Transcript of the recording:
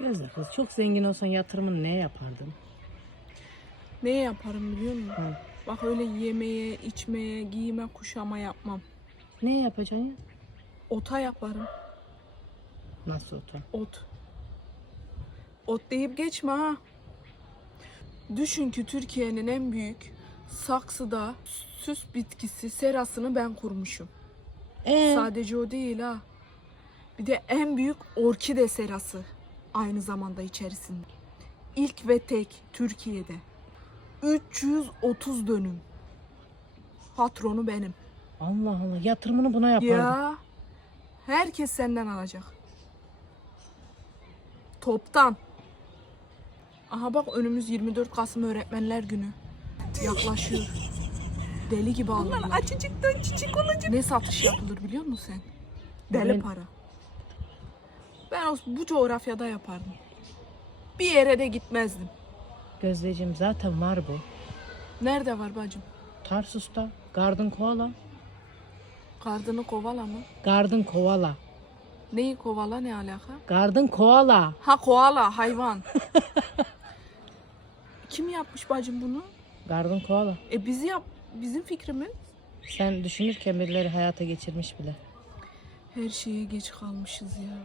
Gözde kız çok zengin olsan yatırımını ne yapardın? Ne yaparım biliyor musun? Hı. Bak öyle yemeye, içmeye, giyime, kuşama yapmam. Ne yapacaksın ya? Ota yaparım. Nasıl otur? Ot. Ot deyip geçme ha. Düşün ki Türkiye'nin en büyük saksıda süs bitkisi serasını ben kurmuşum. Ee, Sadece o değil ha. Bir de en büyük orkide serası aynı zamanda içerisinde. İlk ve tek Türkiye'de. 330 dönüm. Patronu benim. Allah Allah yatırımını buna yapardın. Ya herkes senden alacak. Toptan. Aha bak önümüz 24 Kasım Öğretmenler Günü. Yaklaşıyor. Deli gibi alıyorlar. Açıcıktan çiçek olacak. Ne satış yapılır biliyor musun sen? Deli Ben- para. Ben o- bu coğrafyada yapardım. Bir yere de gitmezdim. Gözdeciğim zaten var bu. Nerede var bacım? Tarsus'ta Garden Koala. Kardını kovala mı? Garden Koala. Neyi kovala ne alaka? Garden Koala. Ha koala hayvan. Kim yapmış bacım bunu? Garden Koala. E bizi yap bizim fikrimiz. Sen düşünürken birileri hayata geçirmiş bile. Her şeye geç kalmışız ya.